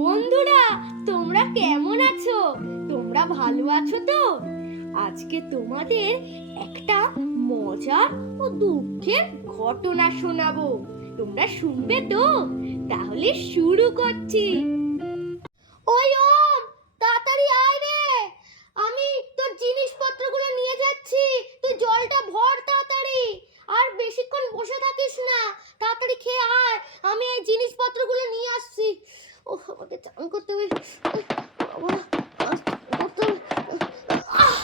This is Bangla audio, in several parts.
বন্ধুরা, তোমরা কেমন আছো? তোমরা ভালো আছো তো? আজকে তোমাদের একটা মজার ও দুঃখের ঘটনা শোনাবো। তোমরা শুনবে তো? তাহলে শুরু করছি। ওই ওম, তাড়াতাড়ি আয় রে। আমি তোর জিনিসপত্রগুলো নিয়ে যাচ্ছি। তুই জলটা ভর তাড়াতাড়ি। আর বেশিক্ষণ বসে থাকিস না, তাড়াতাড়ি খেয়ে আয়। আমি এই জিনিসপত্রগুলো নিয়ে আসছি। ওহ, আমাকে চান করতে হবে। বাবা, করতে হবে। আহ,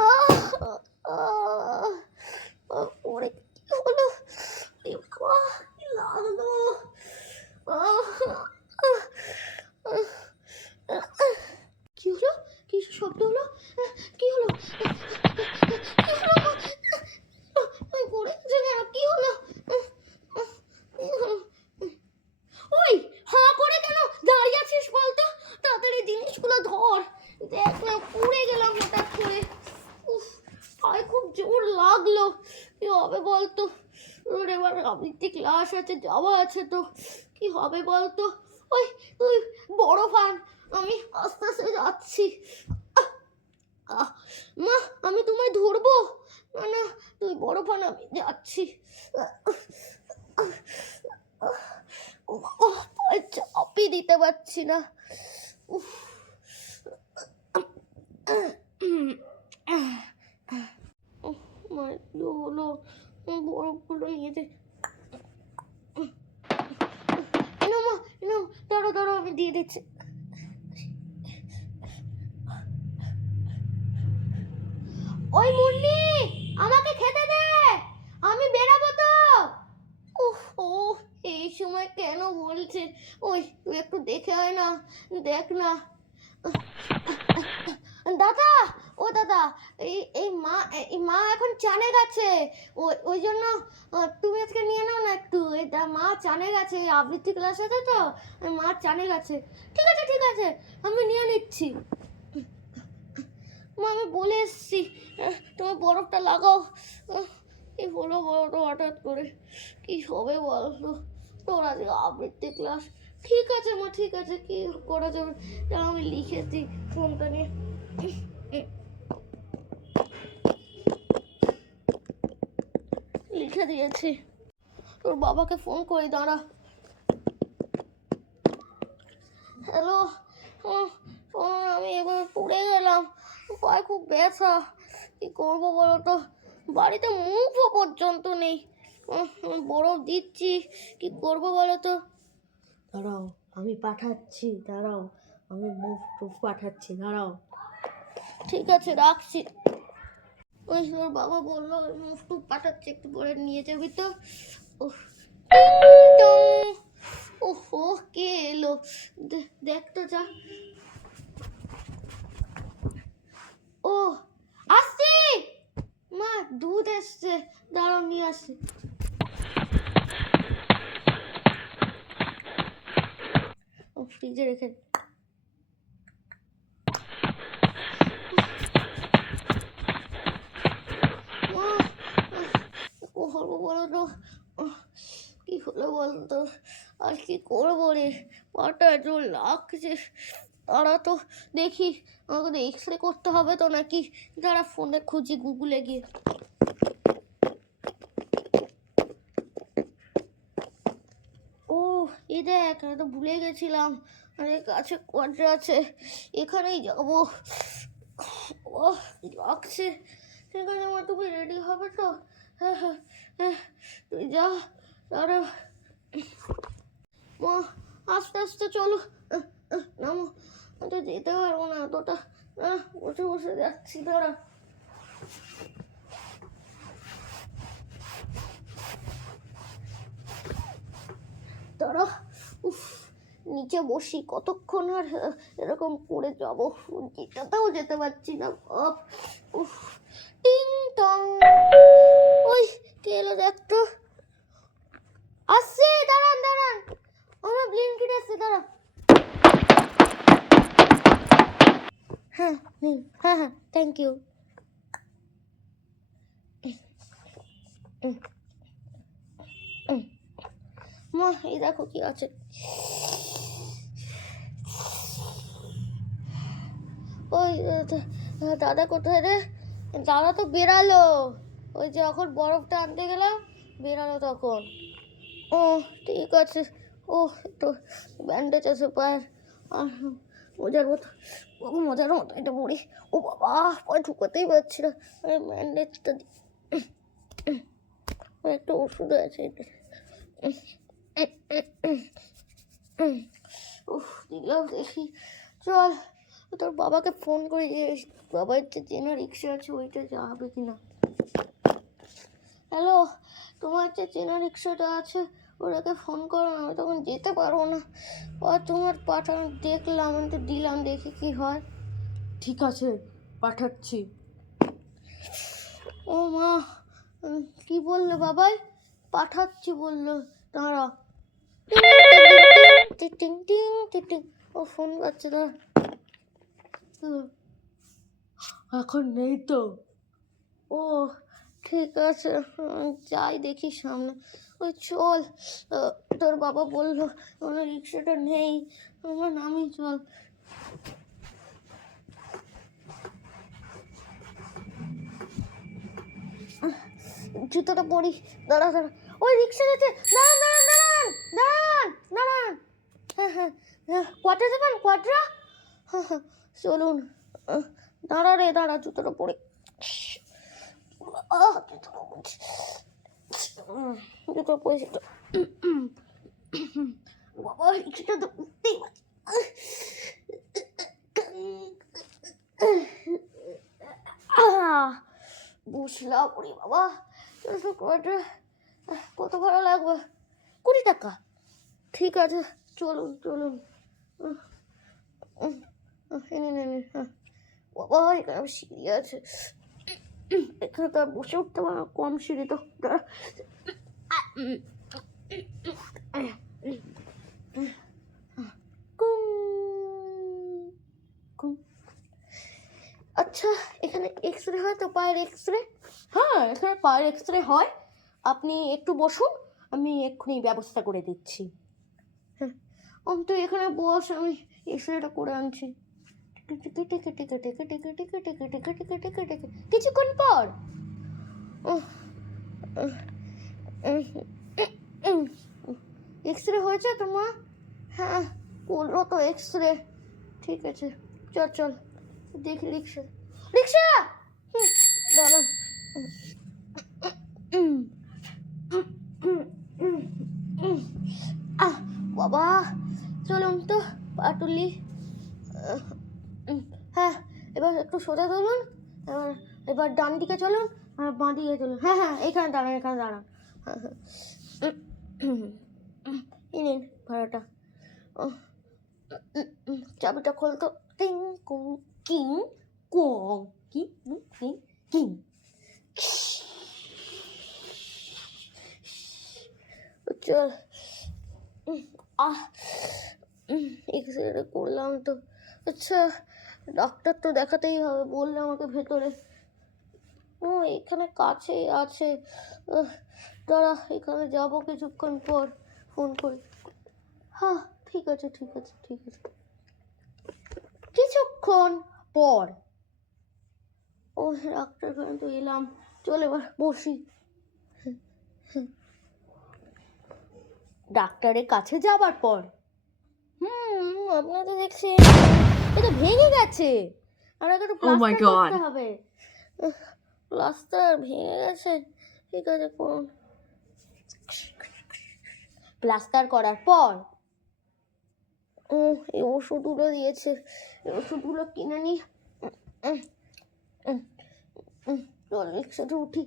আহ, আহ, ওরে কি হলো? এ বাবা, কি লাগলো? আহ, আহ, আহ, আহ, কি হলো? কি শব্দ হলো? কি হলো? কি হলো? আমি পড়ে গেছি কেন? কি হলো? কি হলো? ওই, হাঁ করে কেন দাঁড়িয়ে আছিস বলতো? তাড়াতাড়ি জিনিসগুলো ধর। দেখ না, পড়ে গেলাম হঠাৎ করে। উফ, পায়ে খুব জোর লাগলো। কি হবে বলতো? ওর এবার আবৃত্তি ক্লাস আছে, যাওয়া আছে তো। কি হবে বলতো? ওই ওই বড় ফান, আমি আস্তে আস্তে যাচ্ছি। মা, আমি তোমায় ধরবো? না না, তুই বড় ফান, আমি যাচ্ছি। পায়ে চাপই দিতে পারছি না। উফ, মায়ের কি হলো? বরফগুলো নিয়েছে। এনো মা, এনো, দাঁড়ো দাঁড়ো, আমি দিয়ে দিচ্ছি। ওই মুন্নি, আমাকে খেতে দে, আমি বেরাবো তো। উফ, ও এই সময় কেন বলছে? ওই তুই একটু দেখে আয় না, দেখ না। দাদা, ও দাদা, এই মা এখন চানে গেছে। ওই ওই জন্য তুমি আজকে নিয়ে নাও না একটু। এই মা চানে গেছে, এই আবৃত্তি ক্লাস আছে তো, মা চানে গেছে। ঠিক আছে ঠিক আছে, আমি নিয়ে নিচ্ছি। মা, আমি বলে এসছি, তুমি বরফটা লাগাও। কি হলো বলো হঠাৎ করে? কি হবে বলো? তোর আজকে আবৃত্তি ক্লাস। ঠিক আছে মা, ঠিক আছে, কি করা যাবে? আমি লিখেছি, ফোনটা নিয়ে লিখে দিয়েছি। তোর বাবাকে ফোন করে দাঁড়া। হ্যালো, আমি এবার পড়ে গেলাম, পায়ে খুব ব্যথা। কি করবো বলো তো? বাড়িতে মুখও পর্যন্ত নেই। বরফ দিচ্ছি, কি করবো বলো তো? দাঁড়াও, আমি পাঠাচ্ছি, দাঁড়াও, আমি মুভ টুভ পাঠাচ্ছি, দাঁড়াও। ঠিক আছে, রাখছি। ওই তোর বাবা বললো মুভ টুভ পাঠাচ্ছে, একটু পরে নিয়ে যাবি তো। ওহ, টিং টং। ওহো, কে এলো? দেখ তো যা। ও, আসছি মা, দুধ এসছে, দাঁড়াও নিয়ে আসছি। ও ফ্রিজে রেখে। করবো বলো তো? কি হলো বলো তো? আর কি করবো রে? পাটা জোর লাগছে। তারা তো দেখি, আমাকে তো এক্স রে করতে হবে তো নাকি? যারা ফোনে খুঁজি গুগলে গিয়ে। ও, এই দেখ, আমি তো ভুলে গেছিলাম। আরে কাছে কোয়ার্টার আছে, এখানেই যাবো। ও, লাগছে। ঠিক আছে মা, তুমি রেডি হবে তো? হ্যাঁ হ্যাঁ হ্যাঁ, তুই যা। দাঁড়া মা, আস্তে আস্তে চলো। নামো, আমি তো যেতে পারবো না এতটা। বসে বসে যাচ্ছি, দাঁড়া। দাঁড়া, উফ, নিচে বসি কতক্ষণ আর এরকম করে যাবো? যেটাতেও যেতে পারছি না। উফ, টিং টং। ওই কে এলো দেখ তো। আসছে, দাঁড়ান দাঁড়ান, আমার ব্লিঙ্কিট আসছে, দাঁড়া। হ্যাঁ হ্যাঁ হ্যাঁ, থ্যাংক ইউ। মা, এই দেখো কি আছে। ওই দাদা কোথায় রে? দাদা তো বেরালো, ওই যে এখন বরফটা আনতে গেলাম, বেরালো তখন। ও ঠিক আছে। ও একটু ব্যান্ডেজ আছে পায়ের, আর মজার মতো, ও মজার মতো এটা পড়ি। ও বাবা, পায়ে ঢুকাতেই পারছি না, ব্যান্ডেজটা একটা ওষুধ আছে এটা। উফ, দিলাম দেখি। চল তোর বাবাকে ফোন করে যে বাবার যে চেনা রিক্সা আছে ওইটা যাবে কিনা। হ্যালো, তোমার যে চেনা রিক্সাটা আছে ওটাকে ফোন করো না, আমি তখন যেতে পারবো না। আর তোমার পাঠানো দেখলাম, আমি তো দিলাম, দেখি কি হয়। ঠিক আছে, পাঠাচ্ছি। ও মা, কি বললো বাবাই? পাঠাচ্ছি বললো, দাঁড়া। টিং টিং টিং টিং টিং, ও ফোন করছে দাঁড়া। এখন নেই তো। ও ঠিক আছে, যাই দেখি সামনে। ওই চল, তোর বাবা বললো ওনার রিক্সাটা নেই, আমার নামি চল। জুতোটা পরি, দাঁড়া দাঁড়া, ওই রিক্সা যাচ্ছে, দাঁড়ান দাঁড়ান দাঁড়ান দাঁড়ান দাঁড়ান। হ্যাঁ হ্যাঁ হ্যাঁ, কোয়ার্টার যাবেন কোয়ার্টার? হ্যাঁ হ্যাঁ চলুন। দাঁড়া রে দাঁড়া, জুতোটা পরি। জুতো পয়সা বাবা, রিক্সাটা তো উঠতেই বুঝলাম। ওরে বাবা, কত ভাড়া লাগবে? 20 টাকা। ঠিক আছে, চলুন চলুন। বাবা, এখানে সিঁড়ি আছে, এখানে তো আর বসে উঠতে পারে না, কম সিঁড়ি তো। আচ্ছা, এখানে এক্স রে হয় তো, পায়ের এক্স রে? হ্যাঁ, এখানে পায়ের এক্স-রে হয়। আপনি একটু বসুন, আমি এক্ষুনি ব্যবস্থা করে দিচ্ছি। তুই এখানে বস, আমি এক্স রেটা করে আনছি। কিছুক্ষণ পর এক্স রে হয়েছে তোমার? হ্যাঁ বললো তো এক্স রে। ঠিক আছে, চল চল দেখি রিক্সা। রিক্সা দাঁড়ান। বাবা, চলুন তো পাটুলি। হ্যাঁ, এবার একটু সোজা চলুন, এবার এবার ডান দিকে চলুন, আর বাঁ দিকে চলুন। হ্যাঁ হ্যাঁ, এখানে দাঁড়ান, এখানে দাঁড়ান। হ্যাঁ হ্যাঁ, এই নিন ভাড়াটা। চাবিটা খোলতো। টিং কুং কিং কং, কি কিং কিং। চল। এক্সরে করলাম তো। আচ্ছা, ডাক্তার তো দেখাতেই হবে, বললে আমাকে ভেতরে। ও এখানে কাছেই আছে, দাঁড়া এখানে যাবো কিছুক্ষণ পর, ফোন করি। হ্যাঁ ঠিক আছে ঠিক আছে ঠিক আছে। কিছুক্ষণ পর ও ডাক্তারখানে তো এলাম, চল এবার বসি। ডাক্তারের কাছে যাবার পর আপনারা তো দেখছেন এটা ভেঙে গেছে, আর একটু প্লাস্টার করতে হবে। প্লাস্টার ভেঙে গেছে, ঠিক আছে করুন। প্লাস্টার করার পর এই ওষুধগুলো দিয়েছে, এই ওষুধগুলো কিনে নি। চল রিক্সাটা উঠি।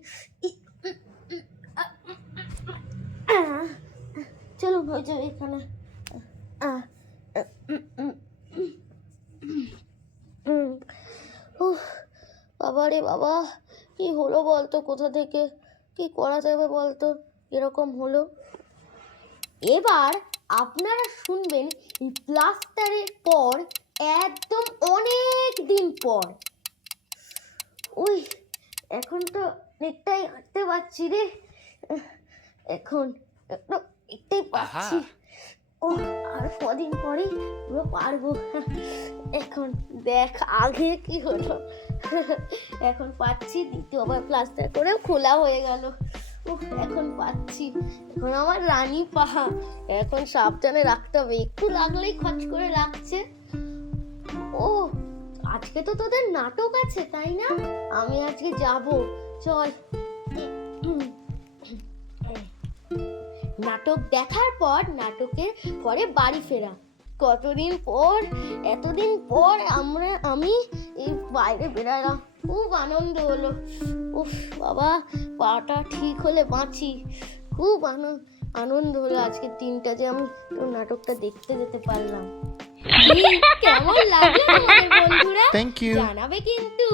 চলুন হয়ে যাবে এখানে। বাবা রে বাবা, কি হলো বলতো, কোথা থেকে কি করা যাবে বলতো, এরকম হলো। এবার আপনারা শুনবেন এই প্লাস্টারের পর একদম অনেক দিন পর। উই, এখন তো অনেকটাই হাঁটতে পারছি রে, এখন একটু একটাই পাচ্ছি। ও আর কদিন পরেই পুরো পারবো। এখন দেখ আগে কি হলো, এখন পাচ্ছি, দ্বিতীয়বার প্লাস্টার করেও খোলা হয়ে গেল। এখন পাচ্ছি, এখন আমার রানী পাহা, এখন সাবধানে রাখতে হবে, একটু লাগলেই খচ করে লাগছে। ও আজকে তো তোদের নাটক আছে তাই না? আমি আজকে যাব, চল। নাটক দেখার পর নাটকের পরে বাড়ি ফেরা, কতদিন পর, এতদিন পর আমি এই বাইরে বেরালাম, খুব আনন্দ হলো। উফ বাবা, পাটা ঠিক হলে বাঁচি, খুব আনন্দ হলো আজকের দিনটা যে আমি নাটকটা দেখতে যেতে পারলাম। কেমন লাগলো তোমাদের বন্ধুরা? Thank you. জানাবে কিন্তু।